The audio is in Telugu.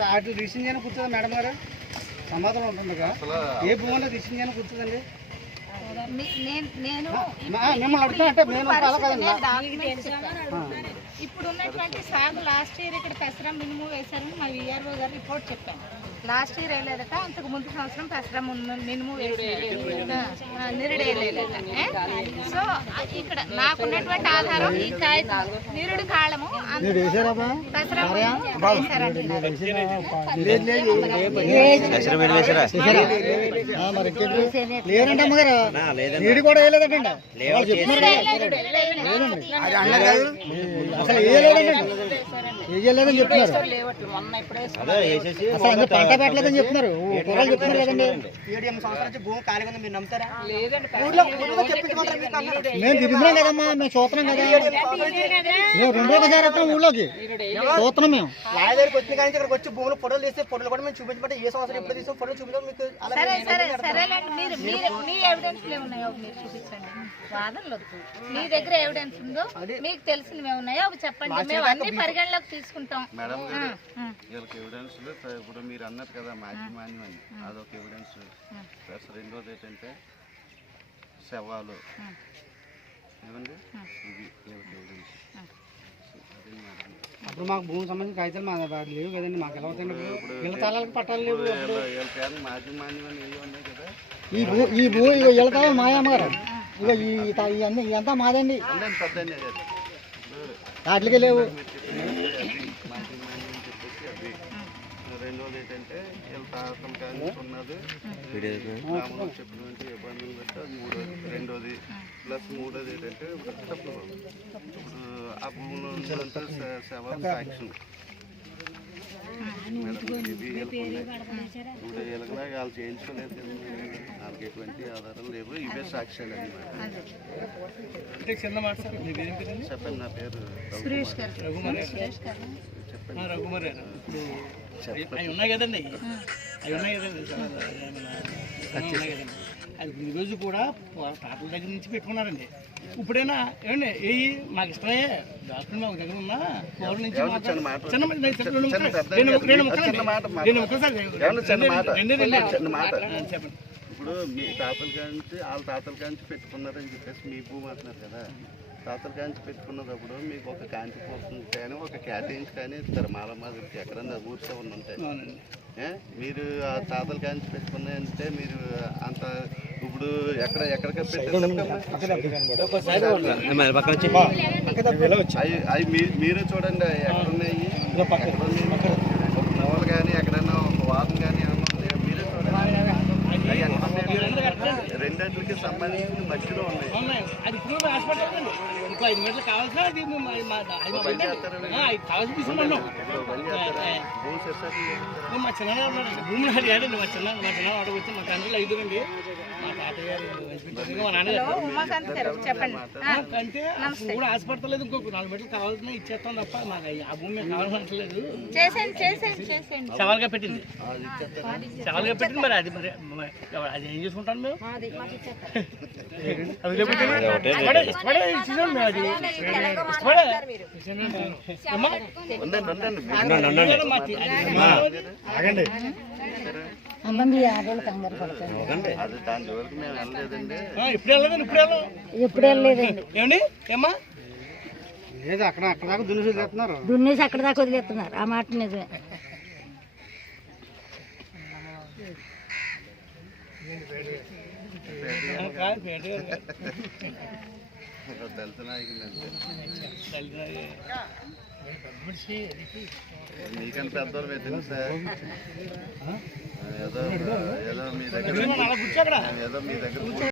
వాటి రిసీవ్ చేయని కూర్చోదా మేడం గారు? సమాధానం ఉంటుందిగా. ఏ భూమిలో రిసీవ్ చేయని కూర్చోదండి? నే- నేను- నేను మా- మిమ్మల్ని అడుగుతా అంటే నేను ఇప్పుడు ఉన్నటువంటి సాగు లాస్ట్ ఇయర్ ఇక్కడ పెసరం మినుము వేశారని మా విఆర్ఓ గారు రిపోర్ట్ చెప్పాను లాస్ట్ ఇయర్ వేయలేదట అంతకు ముందు సంవత్సరం పెసరం మినుము- నిరుడు వేయలేదట? సో ఇక్కడ నాకున్నటువంటి ఆధారం ఈ కాగితం నిరుడు కాళము పెసరం కూడా చెప్తున్నారు. అసలు వేయలేదని చెప్తున్నారు. లేవట్లు మొన్న ఇప్పుడే అసలు పంట పెట్టలేదని చెప్తున్నారు. కూరలు చెప్తున్నారు కదండి. మేము తిరుగుతున్నాం కదమ్మా మేము చూస్తున్నాం కదా. మేము రెండు ఒకసారి వస్తాం ఊళ్ళోకి చూస్తున్నాం మేము. దగ్గరికి వచ్చిన కానీ ఇక్కడికి వచ్చి భూములు ఫోటోలు తీస్తే ఫోటోలు కూడా మేము చూపించమంటే ఏ సంవత్సరం ఎప్పుడు తీసాం ఫోటోలు చూపించాం మీకు అలా సరే సరే సరేలేండి మీరు మీరు మీ ఎవిడెన్స్ ఉన్నాయో మీరు చూపించండి. వాదనలు వద్దు. మీ దగ్గర ఎవిడెన్స్ ఉందో మీకు తెలిసినవి ఉన్నాయో అవి చెప్పండి. మేము అన్ని పరిగణలోకి తీసుకుంటాం. మేడం గారు. వీళ్ళకి ఎవిడెన్స్ ఇప్పుడు మీరు అన్నారు కదా మాధ్యమాన్యం అని. అదొక ఎవిడెన్స్ ప్లస్ రెండోది ఏంటంటే శవాలు. ఏమండి? ఇది వీళ్ళకి ఎవిడెన్స్ అదే మేడం. అప్పుడు మాకు భూమి సంబంధించిన కాగితాలు మా లేవు కదండి మాకు ఎలా అవుతాయండి ఇప్పుడు వీళ్ళ తాళాలకు పట్టాలు లేవు ఈ భూ ఈ భూ ఇక వీళ్ళ తాళాలు మాయ ఇక ఈ ఇదంతా మాదండి. వాటికి లేవు. చెప్పేసి రెండోది ఏంటంటే వీళ్ళ కానీ ఉన్నది గ్రామంలో చెప్పినటువంటి ఇబ్బందులు బట్టి అది మూడోది రెండోది ప్లస్ మూడోది ఏంటంటే ఇప్పుడు ఆ భూమిలో ఉన్నదంతా శ- శవాల మేడం, వీళ్ళకిలా వాళ్ళు చేయించుకోలేదు. వాళ్ళకి ఎటువంటి ఆధారాలు లేవు. ఇవే సాక్ష్యాలు అండి మేడం చిన్న మాట సార్ మీ పేరు ఏం పేరండి? చెప్పండి నా పేరు అవి అవి ఉన్నాయి కదండి. ఉన్నాయి కదండి. అది ఈ రోజు కూడా తాతల దగ్గర నుంచి పెట్టుకున్నారండి. ఇప్పుడైనా ఏమండి ఏ మాకు ఇష్టమే. డాక్టర్ మాకు దగ్గర ఉన్నా పౌరుల నుంచి చిన్న చెప్పండి ఇప్పుడు మీ తాతల కాంచి వాళ్ళ తాతల కాంచి పెట్టుకున్నారని చెప్పేసి మీ భూమి అంటున్నారు కదా. తాతల కాంచి పెట్టుకున్నప్పుడు మీకు ఒక కాంతి కోసం కానీ ఒక క్యాటరింగ్స్ కానీ ఇస్తారు. మాల మాదిరికి ఎక్కడన్నా ఊర్స్ ఏమన్నా ఉంటాయి? మీరు ఆ తాతల కాంచి పెట్టుకున్నాయంటే మీరు అంత ఇప్పుడు ఎక్కడ ఎక్కడికి అవి మీరు చూడండి. ఎక్కడున్నాయి? ఒక మూల కానీ ఎక్కడన్నా ఒక వాదం కానీ ఏమన్నా ఉన్నాయా? మీరే చూడండి అవి రెండింటికి సంబంధించిన మధ్యలో ఉన్నాయి. అది ఇప్పుడు హాస్పిటల్ ఇంకో ఐదు మీటర్లు కావాల్సిన అది కావాల్సి తీసుకున్నాం మా చిన్న భూమి మా చిన్న మా చిన్న వాడు వచ్చి మా తండ్రిలో ఐదుగురండి. చెప్పండి. కూడా హాస్పిటల్ ఇంకొక నాలుగు మీటర్లు కావాల్సిన ఇచ్చేస్తాం తప్ప మాకు అయ్యి ఆ భూమి చేసేయండి సవాల్గా పెట్టింది. సవాల్గా పెట్టింది మరి అది మరి మరి ఎవరు- అది ఏం చేసుకుంటాను మేము? అది లేకపోతే కంగారు ఎప్పుడు వెళ్ళలేదండి. ఏమ్మా? లేదు అక్కడ అక్కడ దాకా దున్నులు చేస్తున్నారు దున్నేసి అక్కడ దాకా వదిలేస్తున్నారు. ఆ మాట నిజమే. కాదు పేట దళిత దళిత- మీకంటే పెద్దవాళ్ళు పెట్టింది సార్? ఏదో ఏదో మీ దగ్గర ఏదో మీ దగ్గర